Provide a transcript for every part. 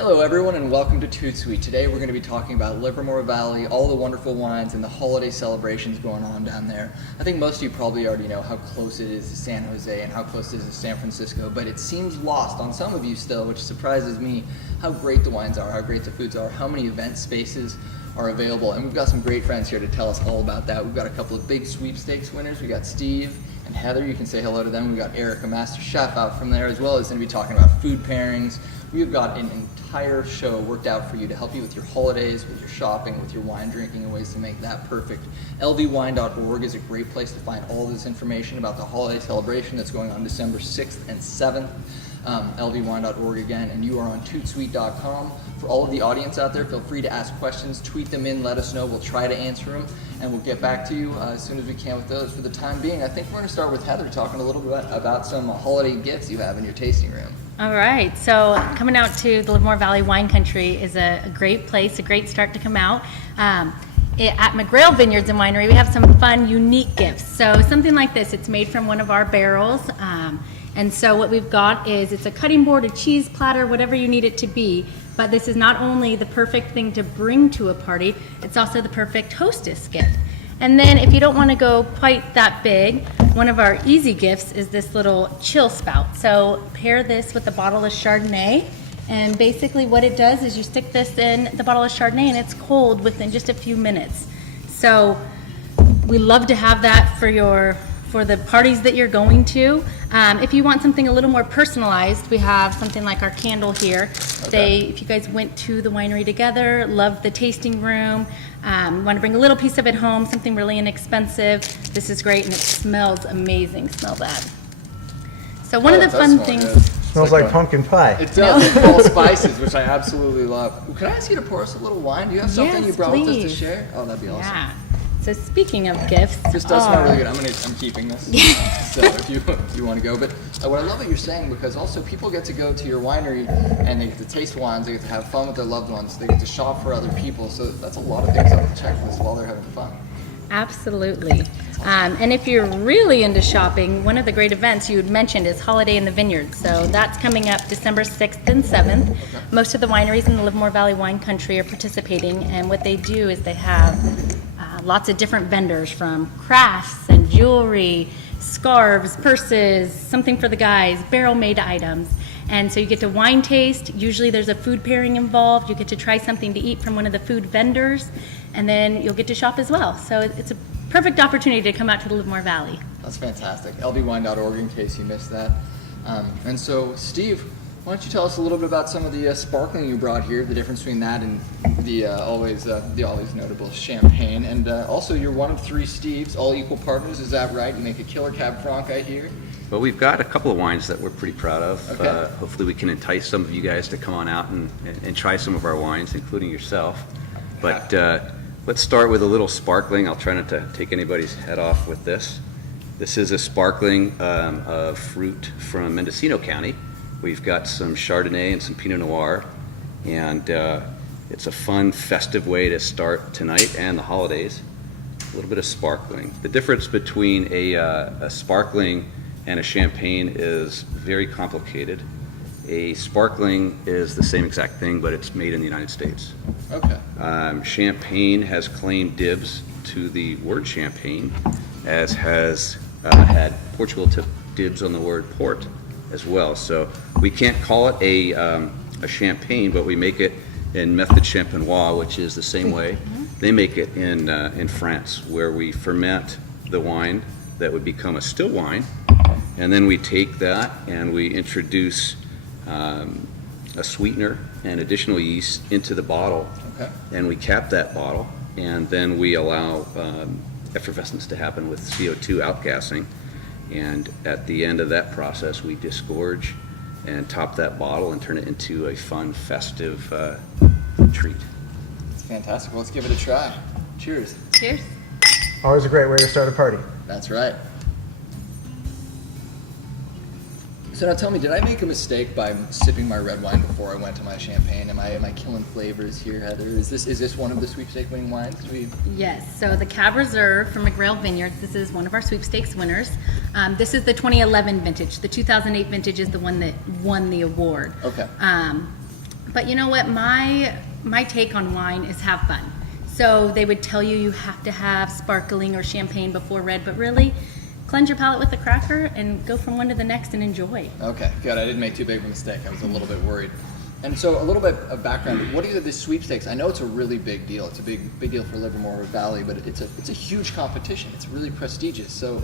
Hello everyone and welcome to ToutSuite. Today we're going to be talking about Livermore Valley, all the wonderful wines and the holiday celebrations going on down there. I think most of you probably already know how close it is to San Jose and how close it is to San Francisco, but it seems lost on some of you still, which surprises me, how great the wines are, how great the foods are, how many event spaces are available, and we've got some great friends here to tell us all about that. We've got a couple of big sweepstakes winners. We got Steve and Heather. You can say hello to them. We've got Erik, a master chef, out from there, as well as going to be talking about food pairings. We've got an entire show worked out for you to help you with your holidays, with your shopping, with your wine drinking, and ways to make that perfect. ldwine.org is a great place to find all this information about the holiday celebration that's going on December 6th and 7th. ldwine.org again, and you are on ToutSuite.com. For all of the audience out there, feel free to ask questions, tweet them in, let us know. We'll try to answer them, and we'll get back to you as soon as we can with those. For the time being, I think we're going to start with Heather talking a little bit about some holiday gifts you have in your tasting room. All right, so coming out to the Livermore Valley wine country is a great place, a great start to come out. At McGrail Vineyards and Winery, we have some fun, unique gifts. So something like this, it's made from one of our barrels. And so what we've got is, it's a cutting board, a cheese platter, whatever you need it to be. But this is not only the perfect thing to bring to a party, it's also the perfect hostess gift. And then if you don't want to go quite that big, one of our easy gifts is this little chill spout. So pair this with a bottle of Chardonnay, and basically what it does is you stick this in the bottle of Chardonnay and it's cold within just a few minutes. So we love to have that for the parties that you're going to. If you want something a little more personalized, we have something like our candle here. Okay. If you guys went to the winery together, loved the tasting room, want to bring a little piece of it home, something really inexpensive, this is great, and it smells amazing. Smell that. So one of the fun things... Smells like pumpkin pie. It does. It's all spices, which I absolutely love. Can I ask you to pour us a little wine? Do you have something you brought with us to share? Oh, that'd be awesome. Yeah. So speaking of gifts, this does smell really good. I'm keeping this. So if you want to go, but what I love what you're saying, because also people get to go to your winery and they get to taste wines, they get to have fun with their loved ones, they get to shop for other people. So that's a lot of things on the checklist while they're having fun. Absolutely. And if you're really into shopping, one of the great events you had mentioned is Holiday in the Vineyards. So that's coming up December 6th and 7th. Okay. Most of the wineries in the Livermore Valley wine country are participating, and what they do is they have lots of different vendors, from crafts and jewelry, scarves, purses, something for the guys, barrel-made items. And so you get to wine taste. Usually there's a food pairing involved. You get to try something to eat from one of the food vendors, and then you'll get to shop as well. So it's a perfect opportunity to come out to the Livermore Valley. That's fantastic. ldwine.org in case you missed that. And so, Steve, why don't you tell us a little bit about some of the sparkling you brought here, the difference between that and the always notable champagne, and also you're one of 3 Steves, all equal partners, is that right? You make a killer Cab Franc, I hear. Well, we've got a couple of wines that we're pretty proud of. Okay. Hopefully we can entice some of you guys to come on out and try some of our wines, including yourself. But let's start with a little sparkling. I'll try not to take anybody's head off with this. This is a sparkling of fruit from Mendocino County. We've got some Chardonnay and some Pinot Noir, and it's a fun, festive way to start tonight and the holidays. A little bit of sparkling. The difference between a sparkling and a champagne is very complicated. A sparkling is the same exact thing, but it's made in the United States. Okay. Champagne has claimed dibs to the word champagne, as has had Portugal to dibs on the word port as well. So we can't call it a champagne, but we make it in method champenois, which is the same way they make it in France, where we ferment the wine that would become a still wine, and then we take that and we introduce a sweetener and additional yeast into the bottle. Okay. And we cap that bottle, and then we allow effervescence to happen with CO2 outgassing. And at the end of that process, we disgorge and top that bottle and turn it into a fun, festive treat. It's fantastic. Well, let's give it a try. Cheers. Cheers. Always a great way to start a party. That's right. So now tell me, did I make a mistake by sipping my red wine before I went to my champagne? Am I killing flavors here, Heather? Is this one of the sweepstake winning wines? Yes, so the Cab Reserve from McGrail Vineyards, this is one of our sweepstakes winners. This is the 2011 vintage. The 2008 vintage is the one that won the award. Okay. But you know what? My take on wine is have fun. So they would tell you have to have sparkling or champagne before red, but really, cleanse your palate with a cracker and go from one to the next and enjoy. Okay, good. I didn't make too big of a mistake. I was a little bit worried. And so a little bit of background. What are the sweepstakes? I know it's a really big deal. It's a big deal for Livermore Valley, but it's a huge competition. It's really prestigious. So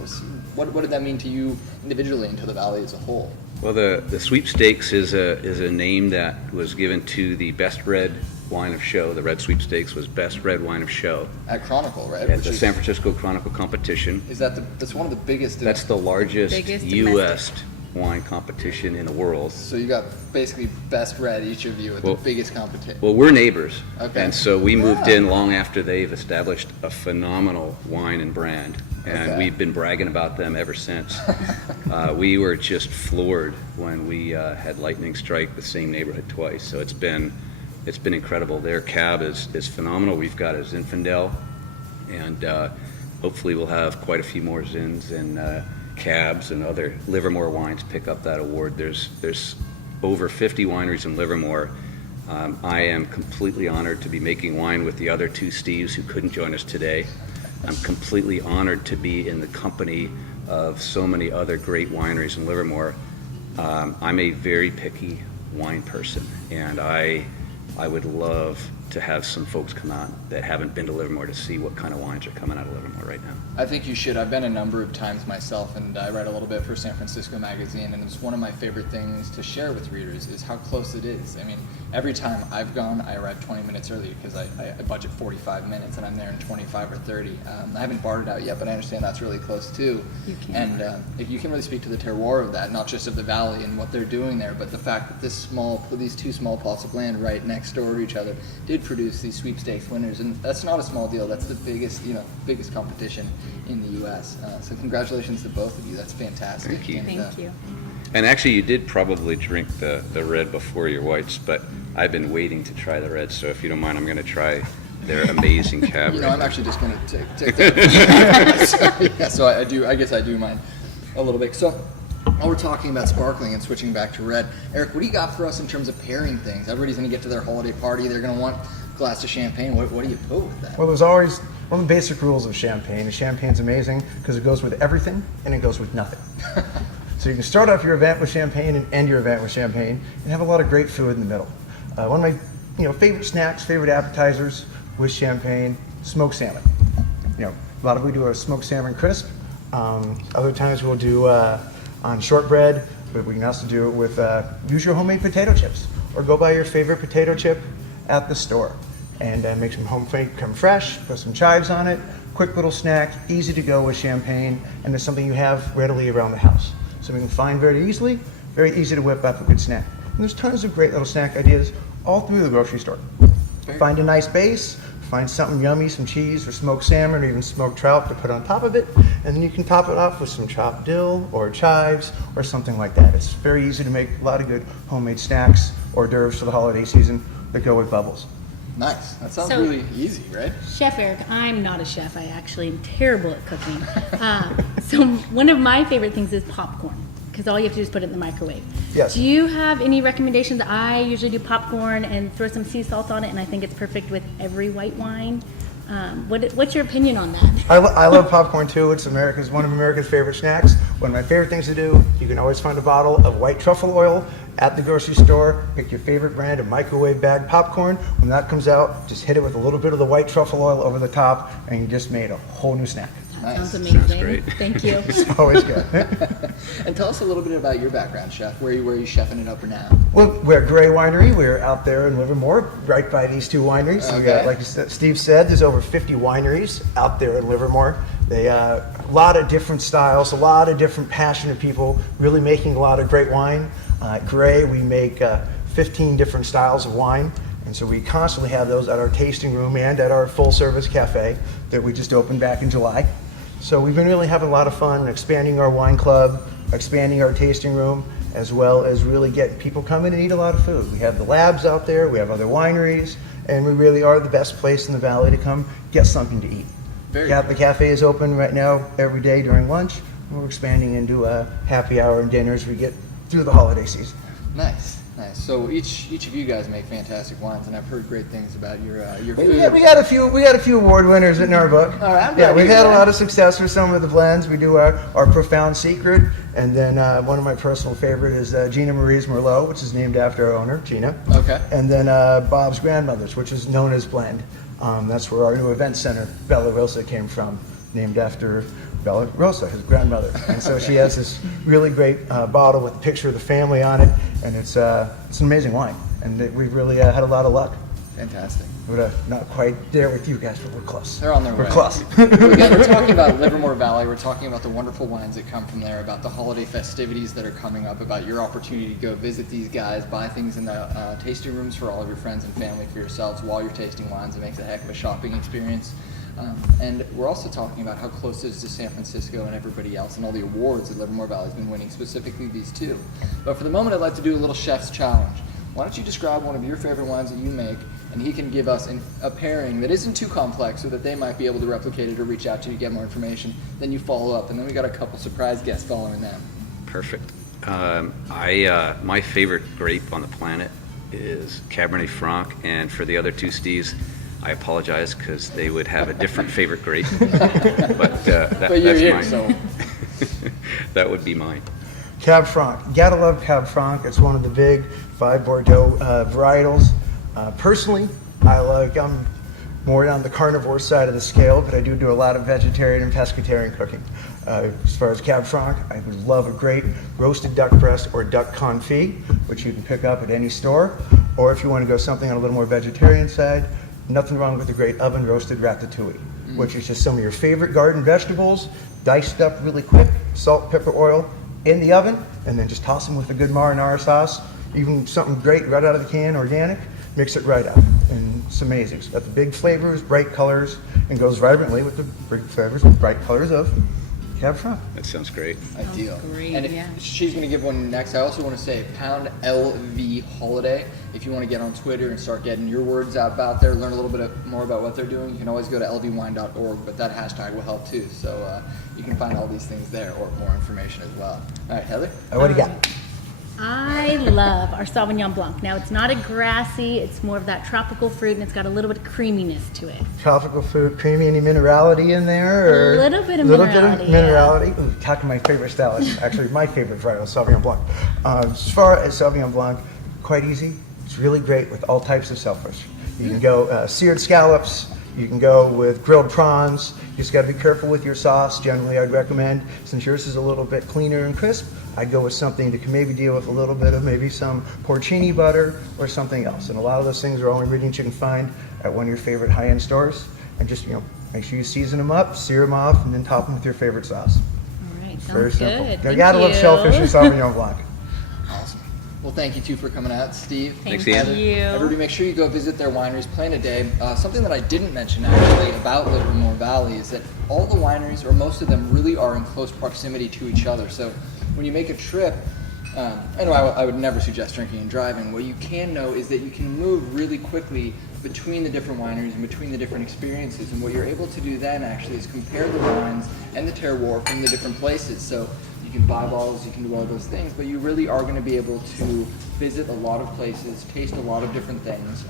what did that mean to you individually and to the valley as a whole? Well, the sweepstakes is a name that was given to the best red wine of show. The red sweepstakes was best red wine of show At Chronicle, right? at the San Francisco Chronicle competition. Is that's one of the biggest? That's the largest Biggest U.S. wine competition in the world. So you got basically best red, each of you, at Well- the biggest competition. Well, we're neighbors, Okay. and so we moved in long after they've established a phenomenal wine and brand, and Okay. we've been bragging about them ever since. We were just floored when we had lightning strike the same neighborhood twice. So it's been incredible. Their cab is phenomenal. We've got a Zinfandel, and hopefully we'll have quite a few more Zins and cabs and other Livermore wines pick up that award. There's over 50 wineries in Livermore. I am completely honored to be making wine with the other two Steves who couldn't join us today. I'm completely honored to be in the company of so many other great wineries in Livermore. I'm a very picky wine person, and I would love to have some folks come out that haven't been to Livermore to see what kind of wines are coming out of Livermore right now. I think you should. I've been a number of times myself, and I write a little bit for San Francisco Magazine, and it's one of my favorite things to share with readers is how close it is. I mean, every time I've gone, I arrive 20 minutes early because I budget 45 minutes, and I'm there in 25 or 30. I haven't barred it out yet, but I understand that's really close too. You can. And you can really speak to the terroir of that, not just of the valley and what they're doing there, but the fact that these two small plots of land right next door to each other did produce these sweepstakes winners, and that's not a small deal. That's the biggest competition in the U.S. So congratulations to both of you. That's fantastic. Thank you. And, Thank you. And actually, you did probably drink the red before your whites, but I've been waiting to try the red, so if you don't mind, I'm going to try their amazing cab. You know, right I'm now. actually just going to take that. So I guess I do mind a little bit. So while we're talking about sparkling and switching back to red, Erik, what do you got for us in terms of pairing things? Everybody's going to get to their holiday party. They're going to want a glass of champagne. What do you put with that? Well, there's always one of the basic rules of champagne. Champagne's amazing because it goes with everything and it goes with nothing. So you can start off your event with champagne and end your event with champagne and have a lot of great food in the middle. One of my favorite snacks, favorite appetizers with champagne, smoked salmon. A lot of we do a smoked salmon crisp. Other times we'll do on shortbread, but we can also do it with use your homemade potato chips or go buy your favorite potato chip at the store and make some homemade come fresh, put some chives on it, quick little snack, easy to go with champagne, and it's something you have readily around the house. So we can find very easily, very easy to whip up a good snack. And there's tons of great little snack ideas all through the grocery store. Find a nice base, find something yummy, some cheese or smoked salmon or even smoked trout to put on top of it, and then you can top it off with some chopped dill or chives or something like that. It's very easy to make a lot of good homemade snacks or hors d'oeuvres for the holiday season that go with bubbles. Nice. That sounds So- really easy, right? Chef Erik, I'm not a chef. I actually am terrible at cooking. So one of my favorite things is popcorn, because all you have to do is put it in the microwave. Yes. Do you have any recommendations? I usually do popcorn and throw some sea salt on it, and I think it's perfect with every white wine. What's your opinion on that? I love popcorn too. It's one of America's favorite snacks. One of my favorite things to do. You can always find a bottle of white truffle oil at the grocery store. Pick your favorite brand of microwave bag popcorn. When that comes out, just hit it with a little bit of the white truffle oil over the top, and you just made a whole new snack. Nice. Sounds amazing. great. Thank you. It's always good. And tell us a little bit about your background, Chef. Where are you chefing it up now? Well, we're at Grail Winery. We're out there in Livermore, right by these two wineries. We got, Okay. like Steve said, there's over 50 wineries out there in Livermore. They a lot of different styles, a lot of different passionate people, really making a lot of great wine. At Grail, we make 15 different styles of wine. And so we constantly have those at our tasting room and at our full-service cafe that we just opened back in July. So we've been really having a lot of fun expanding our wine club, expanding our tasting room, as well as really getting people coming and eat a lot of food. We have the labs out there, we have other wineries, and we really are the best place in the valley to come get something to eat. Very The cafe is open right now every day during lunch, and we're expanding into a happy hour and dinner as we get through the holiday season. Nice. Nice. So each of you guys make fantastic wines, and I've heard great things about your food. We got a few award winners in our book. All right, I'm yeah, glad we've to hear had a that. lot of success with some of the blends. We do our Profound Secret, and then one of my personal favorite is Gina Marie's Merlot, which is named after our owner, Gina. Okay. And then Bob's Grandmother's, which is known as Blend. That's where our new event center, Bella Rosa, came from, named after Bella Rosa, his grandmother. And so she has this really great bottle with a picture of the family on it, and it's an amazing wine. And we've really had a lot of luck. Fantastic. We're not quite there with you guys, but we're close. They're on their way. We're close. Again, we're talking about Livermore Valley. We're talking about the wonderful wines that come from there, about the holiday festivities that are coming up, about your opportunity to go visit these guys, buy things in the tasting rooms for all of your friends and family, for yourselves while you're tasting wines. It makes a heck of a shopping experience. And we're also talking about how close it is to San Francisco and everybody else, and all the awards that Livermore Valley has been winning, specifically these two. But for the moment, I'd like to do a little chef's challenge. Why don't you describe one of your favorite wines that you make, and he can give us a pairing that isn't too complex so that they might be able to replicate it or reach out to you, get more information. Then you follow up, and then we got a couple surprise guests following them. Perfect. My favorite grape on the planet is Cabernet Franc, and for the other two Steves, I apologize because they would have a different favorite grape, but But you're that's here, mine. so That would be mine. Cab Franc. Gotta love Cab Franc. It's one of the big 5 Bordeaux varietals. Personally, I'm more on the carnivore side of the scale, but I do a lot of vegetarian and pescatarian cooking. As far as Cab Franc, I would love a great roasted duck breast or duck confit, which you can pick up at any store. Or if you want to go something on a little more vegetarian side, nothing wrong with a great oven roasted ratatouille, which is just some of your favorite garden vegetables, diced up really quick, salt, pepper, oil, in the oven, and then just toss them with a good marinara sauce, even something great right out of the can, organic, mix it right up, and it's amazing. It's got the big flavors, bright colors, and goes vibrantly with the big flavors and bright colors of Cab Franc. That sounds great. ideal. great, And if yeah. she's going to give one next, I also want to say pound LV holiday. If you want to get on Twitter and start getting your words out about there, learn a little bit more about what they're doing, you can always go to lvwine.org, but that hashtag will help too. So you can find all these things there or more information as well. All right, Heather? What do you got? I love our Sauvignon Blanc. Now, it's not a grassy, it's more of that tropical fruit, and it's got a little bit of creaminess to it. Tropical fruit, creamy, any minerality in there? Or A little bit of little minerality, minerality. Ooh, talking my favorite style. It's actually my favorite variety, Sauvignon Blanc. As far as Sauvignon Blanc, quite easy. It's really great with all types of shellfish. You can go seared scallops. You can go with grilled prawns. You just got to be careful with your sauce. Generally, I'd recommend, since yours is a little bit cleaner and crisp, I'd go with something that can maybe deal with a little bit of maybe some porcini butter or something else. And a lot of those things are all ingredients you can find at one of your favorite high-end stores. And just, make sure you season them up, sear them off, and then top them with your favorite sauce. All right, Very sounds simple. good. You Thank gotta love you. shellfish and Sauvignon Blanc. Awesome. Well, thank you two for coming out, Steve. Thank Thanks, Ian. Heather. you. Everybody, make sure you go visit their wineries, plan a day. Something that I didn't mention actually about Livermore Valley is that all the wineries, or most of them, really are in close proximity to each other. So when you make a trip, I know I would never suggest drinking and driving. What you can know is that you can move really quickly between the different wineries and between the different experiences. And what you're able to do then actually is compare the wines and the terroir from the different places. So you can buy bottles, you can do all those things, but you really are going to be able to visit a lot of places, taste a lot of different things,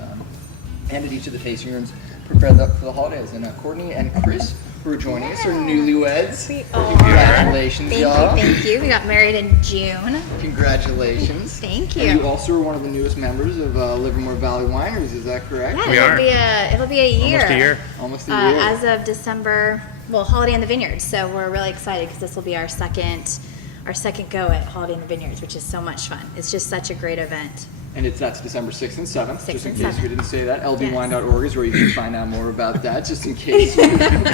and at each of the tasting rooms, prepare for the holidays. And Courtney and Chris, who are joining us, are newlyweds. We are. Congratulations, Thank y'all. you, thank you. We got married in June. Congratulations. Thank And you you. also are one of the newest members of Livermore Valley Wineries, is that correct? Yeah, it'll be a year. Almost a year. Almost a year. As of December, Holiday in the Vineyards. So we're really excited because this will be our second go at Holiday in the Vineyards, which is so much fun. It's just such a great event. And that's December 6th and 7th, 6th just in and case 7th. we didn't say that. Yes. lbwine.org is where you can find out more about that, just in case. For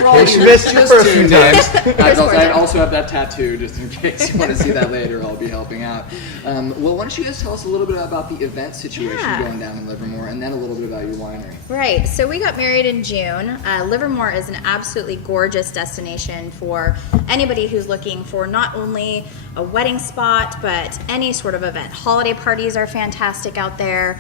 all case you you missed the just first few tuned in. times. I also have that tattoo, just in case you want to see that later. I'll be helping out. Well, why don't you guys tell us a little bit about the event situation Yeah. going down in Livermore, and then a little bit about your winery. Right. So we got married in June. Livermore is an absolutely gorgeous destination for anybody who's looking for not only a wedding spot, but any sort of event. Holiday parties are fantastic out there.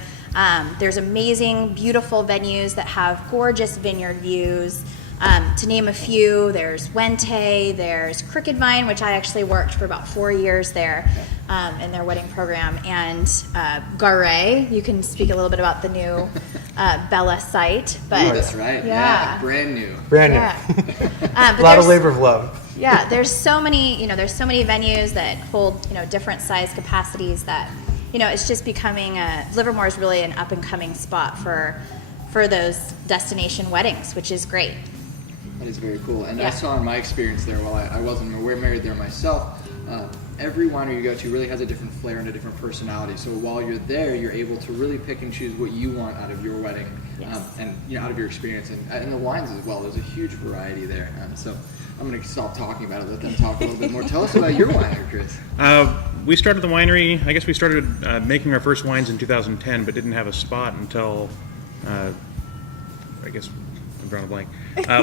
There's amazing, beautiful venues that have gorgeous vineyard views. To name a few, there's Wente, there's Crooked Vine, which I actually worked for about 4 years there in their wedding program, and Garré. You can speak a little bit about the new Bella site, but Oh, that's right. Yeah. Brand new. Brand new. yeah. A But lot of there's- labor of love. Yeah, there's so many venues that hold, different size capacities that, it's just becoming Livermore is really an up and coming spot for those destination weddings, which is great. That is very cool. And Yeah. I saw in my experience there, while I wasn't married there myself, every winery you go to really has a different flair and a different personality. So while you're there, you're able to really pick and choose what you want out of your wedding, Yes. and out of your experience, and the wines as well. There's a huge variety there. So I'm going to stop talking about it. Let them talk a little bit more. Tell us about your winery, Chris. We started the winery, I guess we started making our first wines in 2010, but didn't have a spot until, I guess, I'm drawing a blank,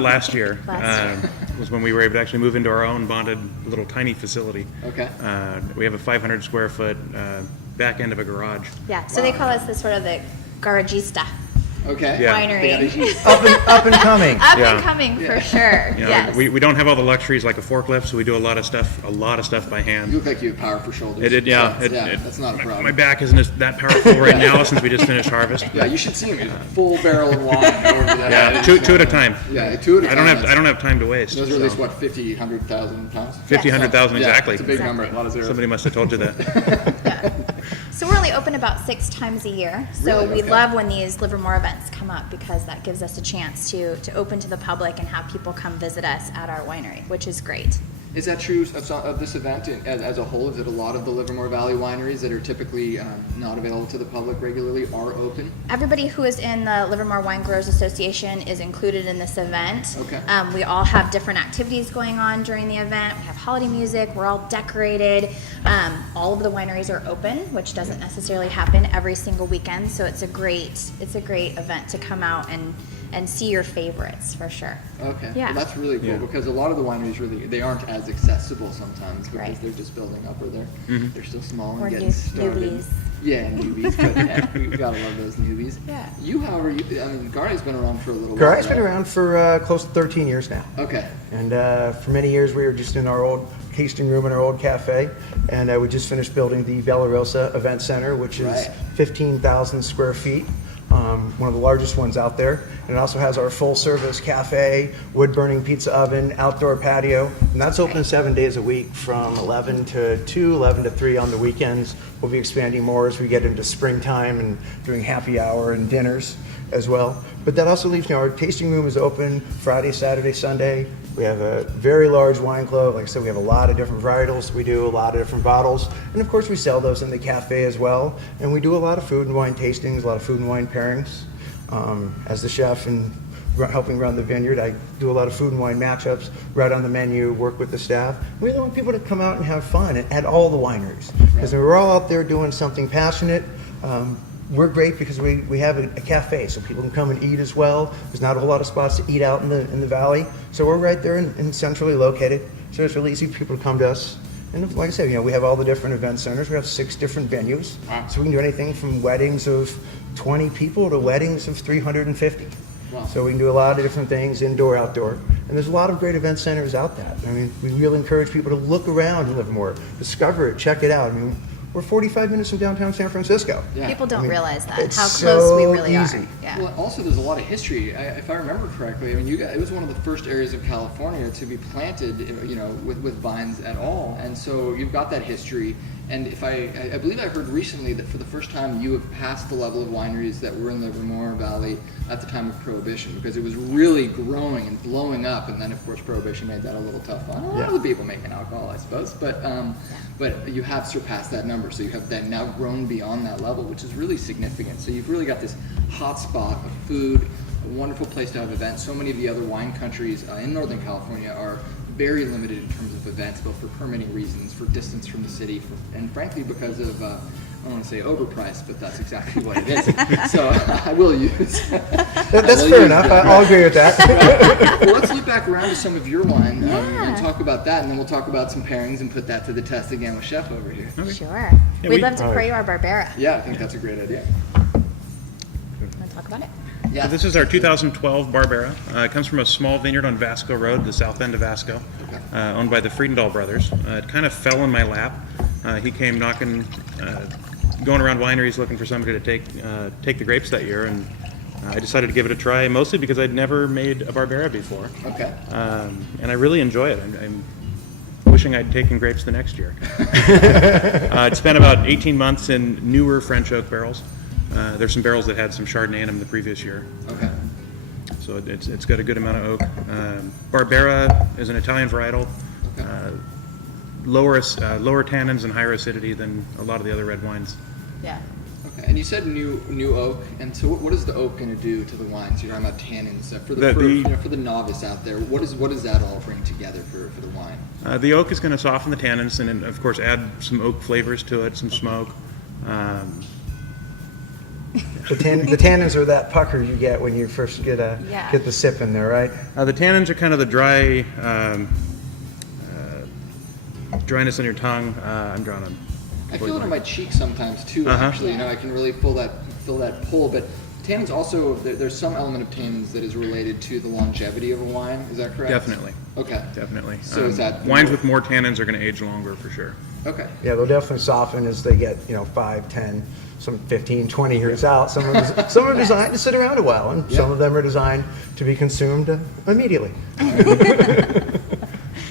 last year. Last year. Was when we were able to actually move into our own bonded little tiny facility. Okay. We have a 500 square foot back end of a garage. Yeah, so they call us the sort of the garagista Okay. Yeah. winery. Up and coming. Up Yeah. and coming for sure. You know, Yes. we don't have all the luxuries like a forklift, so we do a lot of stuff by You hand. look like you have powerful shoulders. It did, yeah. That's not a problem. My back isn't that powerful right now since we just finished harvest. Yeah, you should see me. Full barrel of wine over that. Yeah, two at a time. Yeah, 2 at a time. I don't have time to waste. Those are at least, so. what, 50, 100,000 pounds? 50, 100,000 Yeah, exactly. it's a big number. A lot of zeros. Somebody must have told you that. Yeah. So we're only open about 6 times a year. So Really? we Okay. love when these Livermore events come up because that gives us a chance to open to the public and have people come visit us at our winery, which is great. Is that true of this event as a whole? Is it a lot of the Livermore Valley wineries that are typically not available to the public regularly are open? Everybody who is in the Livermore Wine Growers Association is included in this event. Okay. We all have different activities going on during the event. We have holiday music. We're all decorated. All of the wineries are open, which doesn't necessarily happen every single weekend. So it's a great event to come out and see your favorites for sure. Okay. Yeah. Well, that's really cool Yeah. because a lot of the wineries they aren't as accessible sometimes because Right. they're just building up or Mm-hmm. they're still small and Or getting started. newbies. Yeah, newbies. But yeah, we've got to love those newbies. Yeah. You, however, Garré's been around for a little while. Garré's been right? around for close to 13 years now. Okay. And for many years, we were just in our old tasting room in our old cafe. And we just finished building the Rosa Event Center, which is Right. 15,000 square feet. One of the largest ones out there. And it also has our full service cafe, wood burning pizza oven, outdoor patio. And that's open 7 days a week from 11 to 2, 11 to 3 on the weekends. We'll be expanding more as we get into springtime and doing happy hour and dinners as well. But that also leaves, our tasting room is open Friday, Saturday, Sunday. We have a very large wine club. Like I said, we have a lot of different varietals. We do a lot of different bottles. And of course, we sell those in the cafe as well. And we do a lot of food and wine tastings, a lot of food and wine pairings. As the chef and helping run the vineyard, I do a lot of food and wine matchups, right on the menu, work with the staff. We really want people to come out and have fun at all the wineries. Because we're all out there doing something passionate. We're great because we have a cafe, so people can come and eat as well. There's not a whole lot of spots to eat out in the valley, so we're right there and centrally located. So it's really easy for people to come to us. And like I said, we have all the different event centers. We have 6 different venues, so we can do anything from weddings of 20 people to weddings of 350. Wow. So we can do a lot of different things, indoor, outdoor. And there's a lot of great event centers out there. I mean, we really encourage people to look around in Livermore, discover it, check it out. I mean, we're 45 minutes from downtown San Francisco. Yeah. People don't realize that, it's how close we so really easy. are. Yeah. Well, also there's a lot of history. If I remember correctly, you guys, it was one of the first areas of California to be planted, with vines at all. And so you've got that history. And if I believe I heard recently that for the first time you have passed the level of wineries that were in the Livermore Valley at the time of Prohibition, because it was really growing and blowing up. And then of course Prohibition made that a little tough on a lot of the people making alcohol, I suppose. But you have surpassed that number, so you have then now grown beyond that level, which is really significant. So you've really got this hot spot of food, a wonderful place to have events. So many of the other wine countries in Northern California are very limited in terms of events, both for permitting reasons, for distance from the city, and frankly because of, I don't want to say overpriced, but that's exactly what it is. So I will use. That's fair enough. I'll agree with that. Well, let's loop back around to some of your wine and talk about that, and then we'll talk about some pairings and put that to the test again with Chef over here. Sure. Yeah, We'd we- love to pour you our Barbera. Yeah, I think that's a great idea. Want to talk about it? Yeah. So this is our 2012 Barbera. It comes from a small vineyard on Vasco Road, the south end of Vasco, owned by the Friedendahl brothers. It kind of fell in my lap. He came knocking, going around wineries looking for somebody to take the grapes that year, and I decided to give it a try, mostly because I'd never made a Barbera before. Okay. And I really enjoy it. I'm wishing I'd taken grapes the next year. It spent about 18 months in newer French oak barrels. There's some barrels that had some Chardonnay in them the previous year. Okay. So it's got a good amount of oak. Barbera is an Italian varietal. Lower tannins and higher acidity than a lot of the other red wines. Yeah. Okay. And you said new oak, and so what is the oak going to do to the wines? You're talking about tannins. For the novice out there, what does that all bring together for the wine? The oak is going to soften the tannins and then, of course, add some oak flavors to it, some smoke. The tannins are that pucker you get when you first get the sip in there, right? The tannins are kind of the dry dryness on your tongue. I'm drawing on. I feel it on my cheek sometimes too. Actually, I can really feel that pull. But tannins also, there's some element of tannins that is related to the longevity of a wine. Is that correct? Definitely. Okay. Definitely. So is that wines with more tannins are going to age longer for sure. Okay. Yeah, they'll definitely soften as they get 5, 10, some 15, 20 years out. Some are designed to sit around a while, and some of them are designed to be consumed immediately.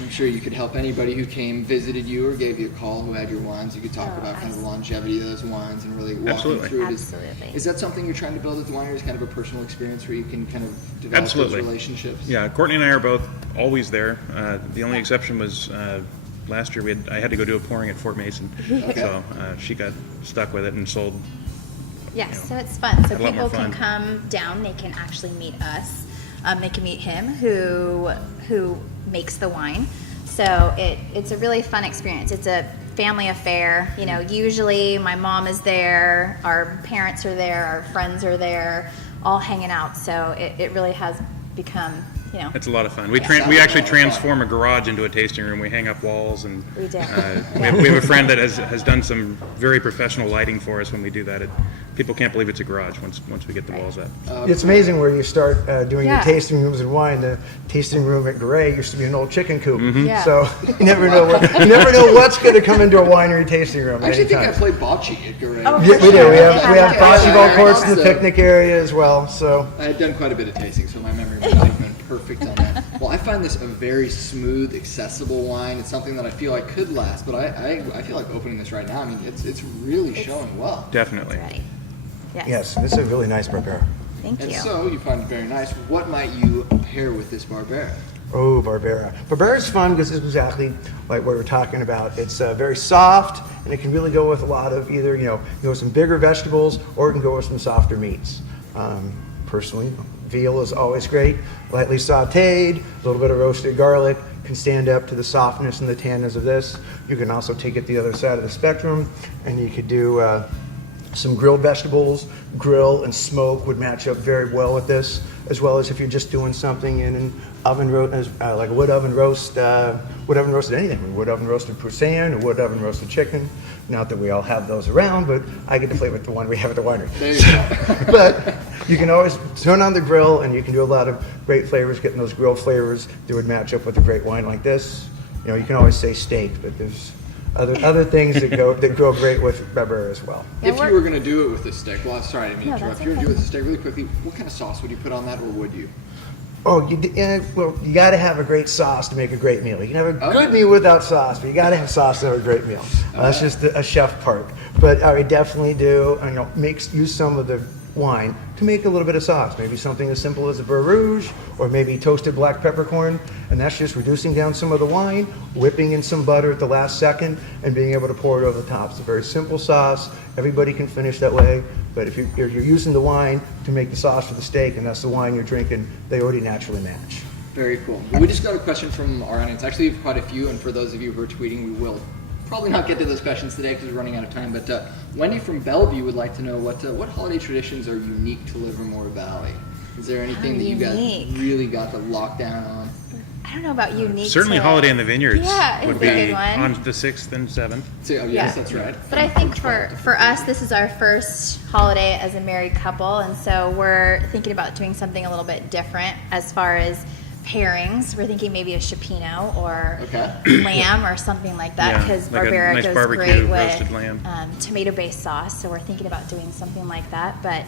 I'm sure you could help anybody who visited you or gave you a call who had your wines. You could talk about kind of the longevity of those wines and really walk them through it. Absolutely. Is that something you're trying to build at the winery? Is kind of a personal experience where you can kind of develop those relationships? Yeah, Courtney and I are both always there. The only exception was last year I had to go do a pouring at Fort Mason, so she got stuck with it and sold. Yes, so it's fun. So a lot more people can fun. come down. They can actually meet us. They can meet him who makes the wine. So it's a really fun experience. It's a family affair. Usually my mom is there, our parents are there, our friends are there, all hanging out. So it really has become, It's a lot of fun. We actually transform a garage into a tasting room. We hang up walls, and We do. we have a friend that has done some very professional lighting for us when we do that. People can't believe it's a garage once we get the walls up. It's amazing where you start doing your tasting rooms in wine. The tasting room at Garré used to be an old chicken coop, Yeah. so you never know what's going to come into a winery tasting room. I actually think I anytime. played bocce at Garré. Oh, Yeah, we do. We have bocce ball courts in the So- picnic area as well. So I had done quite a bit of tasting, so my memory might not have been perfect on that. Well, I find this a very smooth, accessible wine. It's something that I feel like could last, but I feel like opening this right now. I mean, it's really showing well. Definitely. Right. yes, this is a really nice Barbera. Thank And you. so you find it very nice. What might you pair with this Barbera? Oh, Barbera. Barbera's fun because it's exactly like what we're talking about. It's very soft, and it can really go with a lot of either, some bigger vegetables, or it can go with some softer meats. Personally, veal is always great. Lightly sauteed, a little bit of roasted garlic can stand up to the softness and the tannins of this. You can also take it the other side of the spectrum, and you could do some grilled vegetables. Grill and smoke would match up very well with this, as well as if you're just doing something in an oven roast, like a wood oven roasted anything. Wood oven roasted poussin or wood oven roasted chicken. Not that we all have those around, but I get to play with the one we have at the winery. There you go. But you can always turn on the grill, and you can do a lot of great flavors, getting those grilled flavors that would match up with a great wine like this. You can always say steak, but there's other things that go great with Barbera as well. If you were going to do it with a stick, well, sorry, I didn't mean to interrupt. that's If you were going to do it with a stick really quickly, what kind of sauce would you put on that, or would you? Oh, you got to have a great sauce to make a great meal. You can have a good meal without sauce, but you got to have sauce to have a great meal. That's just a chef part. But I would definitely use some of the wine to make a little bit of sauce. Maybe something as simple as a beurre rouge, or maybe toasted black peppercorn, and that's just reducing down some of the wine, whipping in some butter at the last second, and being able to pour it over the top. It's a very simple sauce. Everybody can finish that way. But if you're using the wine to make the sauce for the steak, and that's the wine you're drinking, they already naturally match. Very cool. We just got a question from our audience. Actually, we have quite a few, and for those of you who are tweeting, we will probably not get to those questions today because we're running out of time. But Wendy from Bellevue would like to know what holiday traditions are unique to Livermore Valley. Is there anything that you guys Unique. really got the lockdown on? I I don't know about unique. Certainly to- Holiday in the Vineyards Yeah, would is a be good one. on the 6th and 7th. So, oh, yes, Yeah. that's right. But I think for us, this is our first holiday as a married couple, and so we're thinking about doing something a little bit different as far as pairings. We're thinking maybe a chipino or Okay. lamb or something like that, Yeah, because like a Barbera nice goes barbecue great roasted with lamb. tomato-based sauce. So we're thinking about doing something like that. But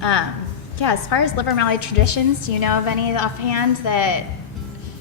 yeah, as far as Livermore Valley traditions, do you know of any offhand that?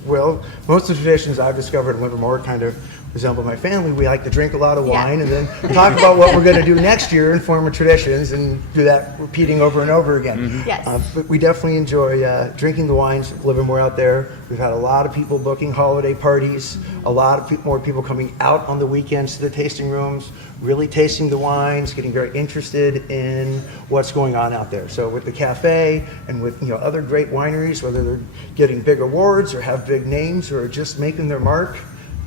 Well, most of the traditions I've discovered in Livermore kind of resemble my family. We like to drink a lot of Yeah. wine and then talk about what we're going to do next year and form traditions and do that repeating over and over again. Yes. But we definitely enjoy drinking the wines of Livermore out there. We've had a lot of people booking holiday parties, a lot of more people coming out on the weekends to the tasting rooms, really tasting the wines, getting very interested in what's going on out there. So with the Café and with other great wineries, whether they're getting big awards or have big names or just making their mark,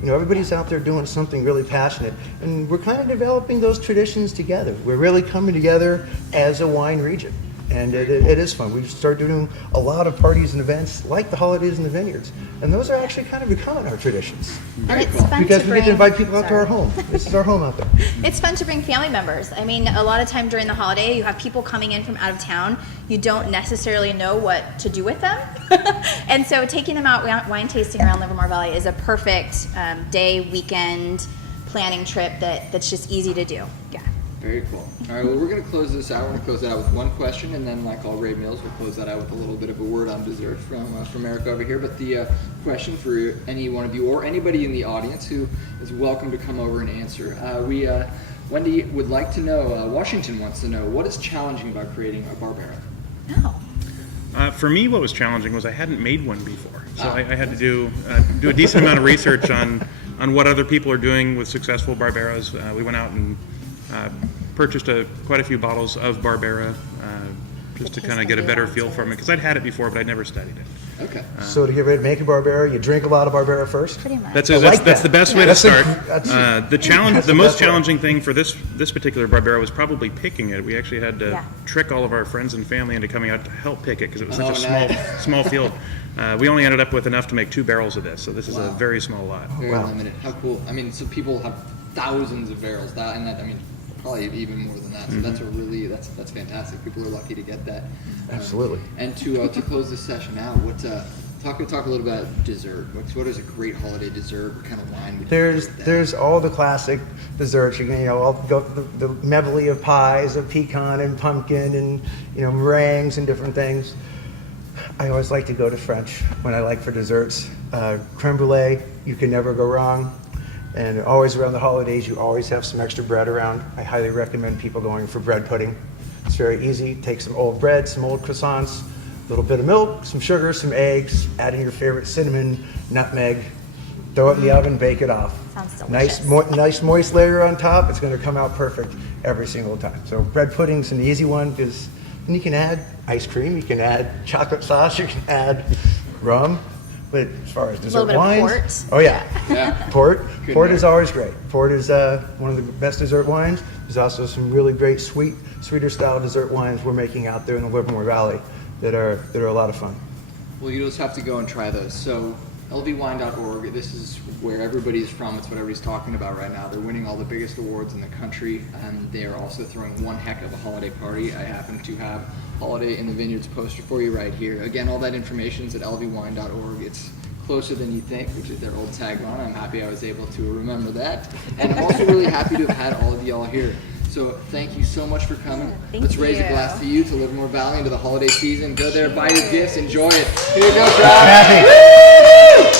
everybody's out there doing something really passionate, and we're kind of developing those traditions together. We're really coming together as a wine region, and it is fun. We've started doing a lot of parties and events like the Holidays in the Vineyards, and those are actually kind of becoming our traditions And it's fun because to we bring, get to invite people out to sorry. our home. This is our home out there. It's fun to bring family members. I mean, a lot of time during the holiday, you have people coming in from out of town. You don't necessarily know what to do with them. And so taking them out wine tasting around Livermore Valley is a perfect day, weekend planning trip that's just easy to do. Yeah. Very cool. All right, well, we're going to close this out. We're going to close it out with one question, and then, like all Ray Mills, we'll close that out with a little bit of a word on dessert from Erik over here. But the question for any one of you or anybody in the audience who is welcome to come over and answer. Wendy would like to know, Washington wants to know, what is challenging about creating a Barbera? No. For me, what was challenging was I hadn't made one before, so I had to do a decent amount of research on what other people are doing with successful Barberas. We went out and purchased quite a few bottles of Barbera just to kind of get a better feel from it, because I'd had it before, but I'd never studied it. Okay. So to get ready to make a Barbera, you drink a lot of Barbera first. Pretty much. That's like that's that. the best way to That's start. that's The most best way. challenging thing for this particular Barbera was probably picking it. We actually had to Yeah. trick all of our friends and family into coming out to help pick it because it was such a Oh, nice. small field. We only ended up with enough to make 2 barrels of this, so this is a Wow. very small lot. Very Wow. limited. How cool. I mean, so people have thousands of barrels. Probably even more than that. So that's a really, that's fantastic. People are lucky to get that. Absolutely. And to close this session out, talk a little about dessert. What is a great holiday dessert? What kind of wine would you pair with that? There's all the classic desserts. I'll go through the medley of pies of pecan and pumpkin and meringues and different things. I always like to go to French when I like for desserts. Creme brulee, you can never go wrong. And always around the holidays, you always have some extra bread around. I highly recommend people going for bread pudding. It's very easy. Take some old bread, some old croissants, a little bit of milk, some sugar, some eggs, add in your favorite cinnamon, nutmeg, throw it in the oven, bake it off. Sounds delicious. Nice moist layer on top. It's going to come out perfect every single time. So bread pudding's an easy one because then you can add ice cream, you can add chocolate sauce, you can add rum. But as far as dessert bit of wines, port. oh yeah, Yeah. Port Good is night. always great. Port is one of the best dessert wines. There's also some really great sweeter style dessert wines we're making out there in the Livermore Valley that are a lot of fun. Well, you just have to go and try those. So, lvwine.org, this is where everybody's from. It's what everybody's talking about right now. They're winning all the biggest awards in the country, and they are also throwing one heck of a holiday party. I happen to have Holiday in the Vineyards poster for you right here. Again, all that information is at lvwine.org. It's closer than you think, which is their old tagline. I'm happy I was able to remember that. And I'm also really happy to have had all of y'all here. So thank you so much for coming. Thank Let's raise a you. glass to you, to Livermore Valley, into the holiday season. Go there, buy your gifts, enjoy it. Here you go, crowd. Happy.